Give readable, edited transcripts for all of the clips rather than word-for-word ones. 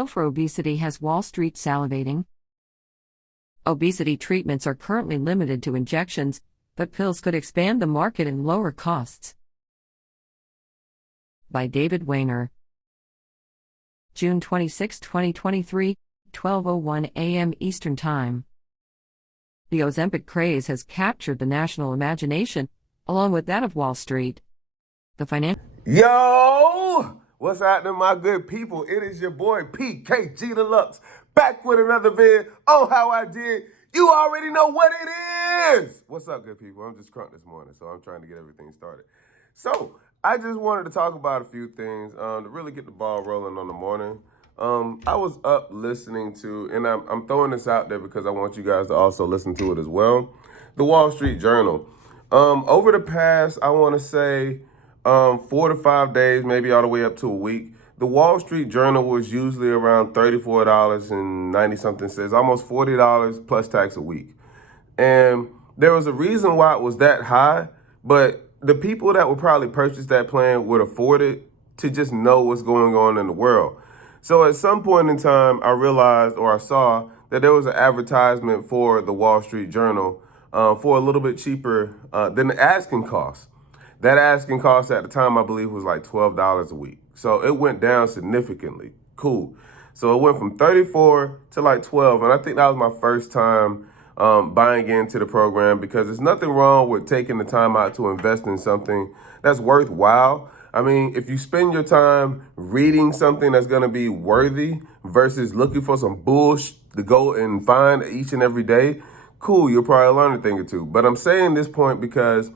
pill for obesity has Wall Street salivating. Obesity treatments are currently limited to injections, but pills could expand the market and lower costs. By David Weiner. June 26, 2023, 12:01 a.m. Eastern Time. The Ozempic craze has captured the national imagination, along with that of Wall Street. The financial. Yo! What's happening, my good people? It is your boy PKG Deluxe, back with another vid on how I did. You already know what it is! What's up, good people? I'm just crunk this morning, so I'm trying to get everything started. So, I just wanted to talk about a few things to really get the ball rolling on the morning. I was up listening to, and I'm throwing this out there because I want you guys to also listen to it as well, the Wall Street Journal. Over the past, I want to say, 4 to 5 days, maybe all the way up to a week, the Wall Street Journal was usually around $34.90 cents, almost $40 plus tax a week. And there was a reason why it was that high, but the people that would probably purchase that plan would afford it to just know what's going on in the world. So at some point in time, I realized, or I saw, that there was an advertisement for the Wall Street Journal for a little bit cheaper than the asking cost. That asking cost at the time, I believe, was like $12 a week. So it went down significantly. Cool. So it went from 34 to like 12. And I think that was my first time buying into the program, because there's nothing wrong with taking the time out to invest in something that's worthwhile. I mean, if you spend your time reading something that's going to be worthy versus looking for some bullshit to go and find each and every day, cool, you'll probably learn a thing or two. But I'm saying this point because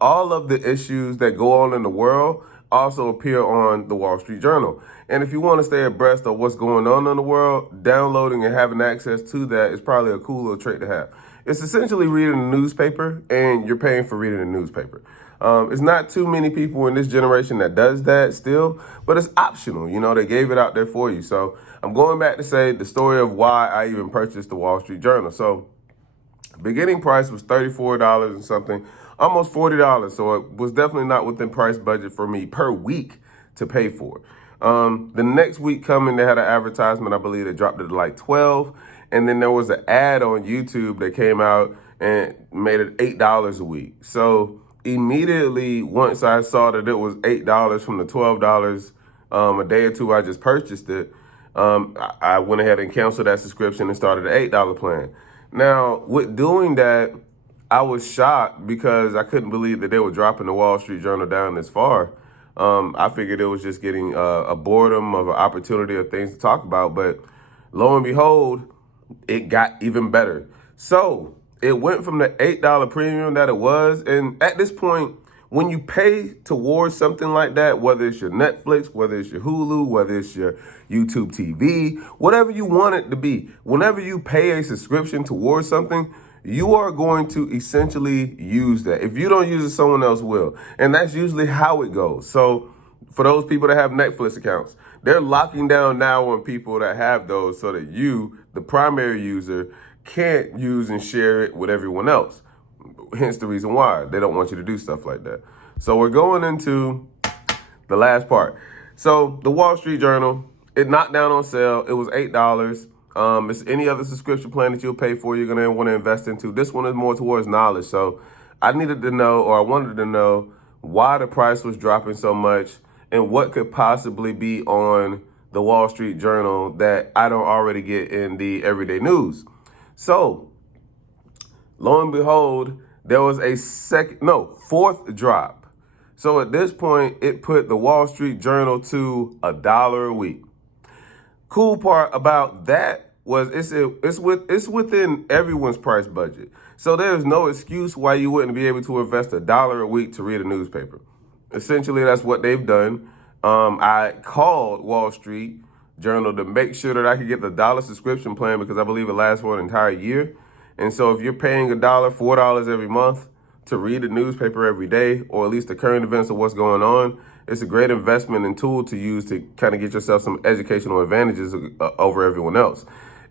all of the issues that go on in the world also appear on the Wall Street Journal. And if you want to stay abreast of what's going on in the world, downloading and having access to that is probably a cool little trait to have. It's essentially reading a newspaper, and you're paying for reading a newspaper. It's not too many people in this generation that does that still, but it's optional. You know, they gave it out there for you. So I'm going back to say the story of why I even purchased the Wall Street Journal. So beginning price was $34 and something, almost $40. So it was definitely not within price budget for me per week to pay for. The next week coming, they had an advertisement. I believe they dropped it to like 12. And then there was an ad on YouTube that came out and made it $8 a week. So immediately, once I saw that it was $8 from the $12 a day or two I just purchased it, I went ahead and canceled that subscription and started an $8 plan. Now, with doing that, I was shocked because I couldn't believe that they were dropping the Wall Street Journal down this far. I figured it was just getting a boredom of an opportunity of things to talk about, but lo and behold, it got even better. So it went from the $8 premium that it was, and at this point, when you pay towards something like that, whether it's your Netflix, whether it's your Hulu, whether it's your YouTube TV, whatever you want it to be, whenever you pay a subscription towards something, you are going to essentially use that. If you don't use it, someone else will. And that's usually how it goes. So for those people that have Netflix accounts, they're locking down now on people that have those so that you, the primary user, can't use and share it with everyone else. Hence the reason why they don't want you to do stuff like that. So we're going into the last part. So the Wall Street Journal, it knocked down on sale. It was $8. It's any other subscription plan that you'll pay for, you're going to want to invest into. This one is more towards knowledge. So I needed to know, or I wanted to know, why the price was dropping so much and what could possibly be on the Wall Street Journal that I don't already get in the everyday news. So lo and behold, there was a fourth drop. So at this point, it put the Wall Street Journal to $1 a week. Cool part about that was it's within everyone's price budget. So there's no excuse why you wouldn't be able to invest $1 a week to read a newspaper. Essentially, that's what they've done. I called Wall Street Journal to make sure that I could get the $1 subscription plan because I believe it lasts for an entire year. And so if you're paying $4 every month to read the newspaper every day, or at least the current events of what's going on, it's a great investment and tool to use to kind of get yourself some educational advantages over everyone else.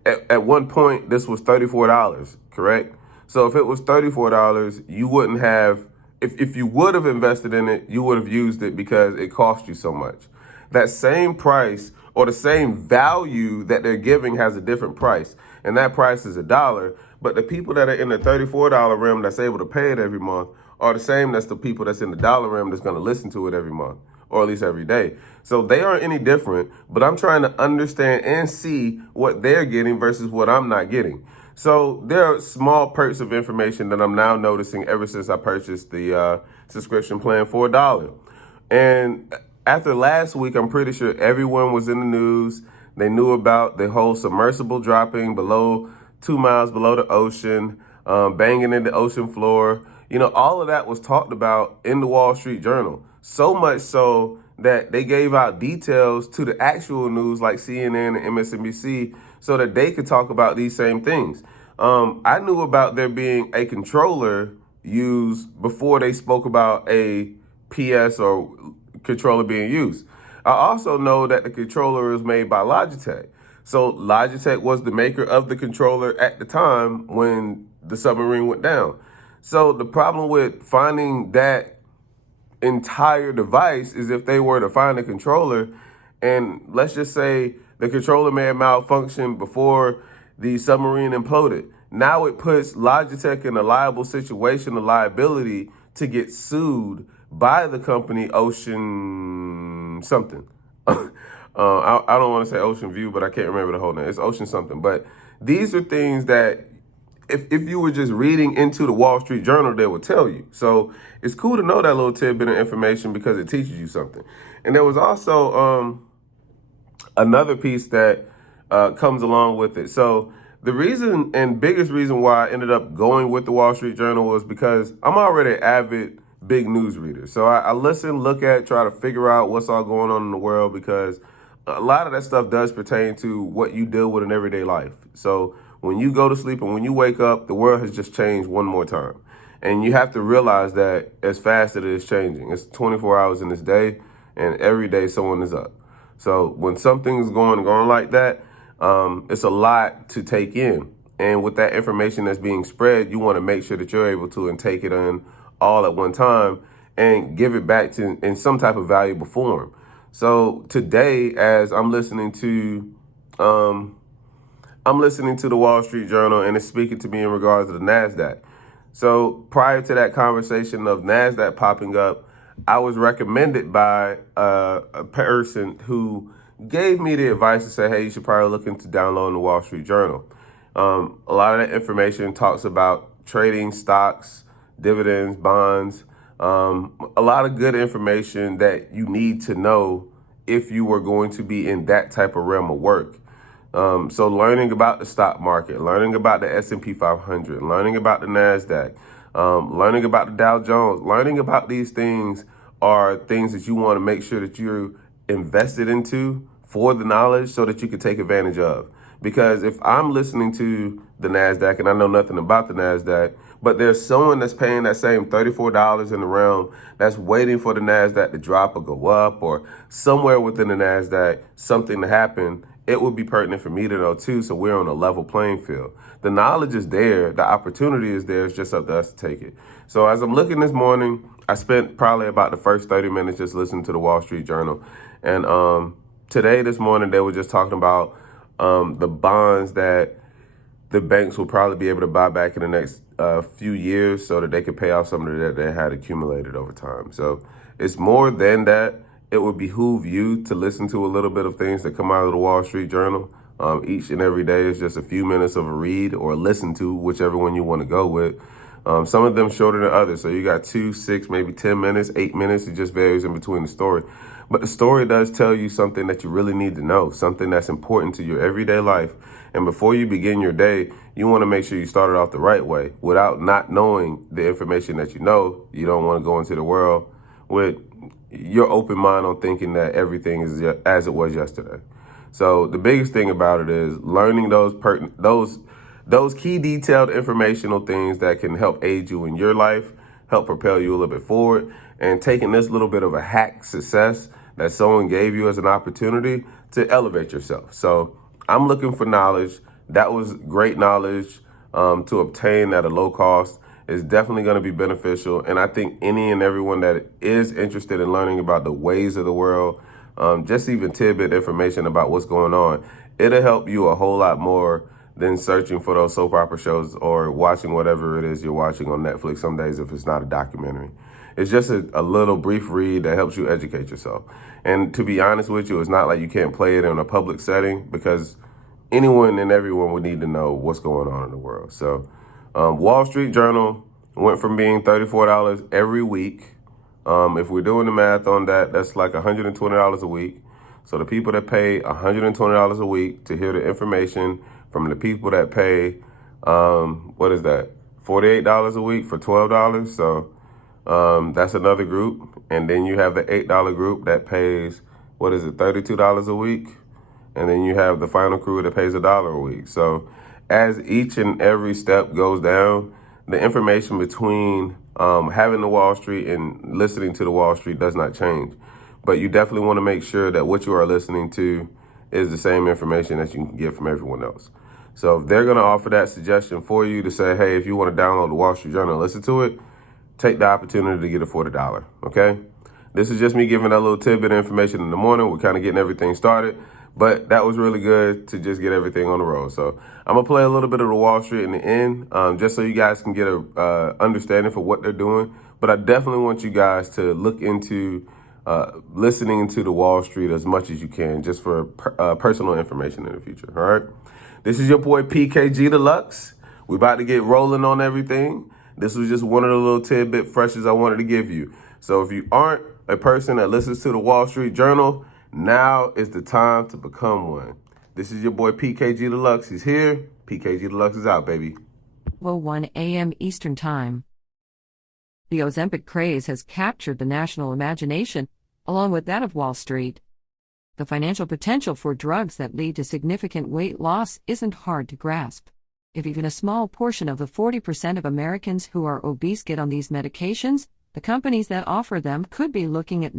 At one point, this was $34, correct? So if it was $34, you wouldn't have, if you would have invested in it, you would have used it because it cost you so much. That same price or the same value that they're giving has a different price, and that price is $1. But the people that are in the $34 realm that's able to pay it every month are the same as the people that's in the dollar realm that's going to listen to it every month, or at least every day. So they aren't any different, but I'm trying to understand and see what they're getting versus what I'm not getting. So there are small perks of information that I'm now noticing ever since I purchased the subscription plan for $1. And after last week, I'm pretty sure everyone was in the news. They knew about the whole submersible dropping below 2 miles below the ocean, banging in the ocean floor. You know, all of that was talked about in the Wall Street Journal. So much so that they gave out details to the actual news like CNN and MSNBC so that they could talk about these same things. I knew about there being a controller used before they spoke about a PS or controller being used. I also know that the controller is made by Logitech. So Logitech was the maker of the controller at the time when the submarine went down. So the problem with finding that entire device is if they were to find a controller and let's just say the controller may have malfunctioned before the submarine imploded. Now it puts Logitech in a liable situation, a liability to get sued by the company Ocean something. I don't want to say Ocean View, but I can't remember the whole name. It's Ocean something. But these are things that if you were just reading into the Wall Street Journal, they would tell you. So it's cool to know that little tidbit of information because it teaches you something. And there was also another piece that comes along with it. So the reason and biggest reason why I ended up going with the Wall Street Journal was because I'm already an avid big news reader. So I listen, look at, try to figure out what's all going on in the world because a lot of that stuff does pertain to what you deal with in everyday life. So when you go to sleep and when you wake up, the world has just changed one more time. And you have to realize that as fast as it is changing, it's 24 hours in this day and every day someone is up. So when something's going like that, it's a lot to take in. And with that information that's being spread, you want to make sure that you're able to and take it in all at one time and give it back to in some type of valuable form. So today, as I'm listening to the Wall Street Journal and it's speaking to me in regards to the NASDAQ. So prior to that conversation of NASDAQ popping up, I was recommended by a person who gave me the advice to say, hey, you should probably look into downloading the Wall Street Journal. A lot of that information talks about trading stocks, dividends, bonds, a lot of good information that you need to know if you were going to be in that type of realm of work. So learning about the stock market, learning about the S&P 500, learning about the NASDAQ, learning about the Dow Jones, learning about these things are things that you want to make sure that you're invested into for the knowledge so that you can take advantage of. Because if I'm listening to the NASDAQ and I know nothing about the NASDAQ, but there's someone that's paying that same $34 in the realm that's waiting for the NASDAQ to drop or go up or somewhere within the NASDAQ, something to happen, it would be pertinent for me to know too, so we're on a level playing field. The knowledge is there, the opportunity is there, it's just up to us to take it. So as I'm looking this morning, I spent probably about the first 30 minutes just listening to the Wall Street Journal. And this morning, they were just talking about the bonds that the banks will probably be able to buy back in the next few years so that they can pay off some of the debt they had accumulated over time. So it's more than that. It would behoove you to listen to a little bit of things that come out of the Wall Street Journal. Each and every day is just a few minutes of a read or listen to, whichever one you want to go with. Some of them shorter than others. So you got 2, 6, maybe 10 minutes, 8 minutes. It just varies in between the story. But the story does tell you something that you really need to know, something that's important to your everyday life. And before you begin your day, you want to make sure you start it off the right way. Without not knowing the information that you know, you don't want to go into the world with your open mind on thinking that everything is as it was yesterday. So the biggest thing about it is learning those key detailed informational things that can help aid you in your life, help propel you a little bit forward, and taking this little bit of a hack success that someone gave you as an opportunity to elevate yourself. So I'm looking for knowledge. That was great knowledge to obtain at a low cost. Is definitely going to be beneficial. And I think any and everyone that is interested in learning about the ways of the world, just even tidbit information about what's going on. It'll help you a whole lot more than searching for those soap opera shows or watching whatever it is you're watching on Netflix some days if it's not a documentary. It's just a little brief read that helps you educate yourself. And to be honest with you, it's not like you can't play it in a public setting because anyone and everyone would need to know what's going on in the world. So Wall Street Journal went from being $34 every week. If we're doing the math on that, that's like $120 a week. So the people that pay $120 a week to hear the information from the people that pay, what is that, $48 a week for $12. So that's another group. And then you have the $8 group that pays, what is it, $32 a week. And then you have the final crew that pays $1 a week. So as each and every step goes down, the information between having the Wall Street and listening to the Wall Street does not change. But you definitely want to make sure that what you are listening to is the same information that you can get from everyone else. So if they're going to offer that suggestion for you to say, hey, if you want to download the Wall Street Journal and listen to it, take the opportunity to get it for $1, okay? This is just me giving that little tidbit of information in the morning. We're kind of getting everything started. But that was really good to just get everything on the road. So I'm going to play a little bit of the Wall Street in the end, just so you guys can get a understanding for what they're doing. But I definitely want you guys to look into listening to the Wall Street as much as you can, just for personal information in the future. All right. This is your boy PKG Deluxe. We're about to get rolling on everything. This was just one of the little tidbit freshes I wanted to give you. So if you aren't a person that listens to the Wall Street Journal, now is the time to become one. This is your boy PKG Deluxe. He's here. PKG Deluxe is out, baby. 1 a.m. Eastern Time. The Ozempic craze has captured the national imagination, along with that of Wall Street. The financial potential for drugs that lead to significant weight loss isn't hard to grasp. If even a small portion of the 40% of Americans who are obese get on these medications, the companies that offer them could be looking at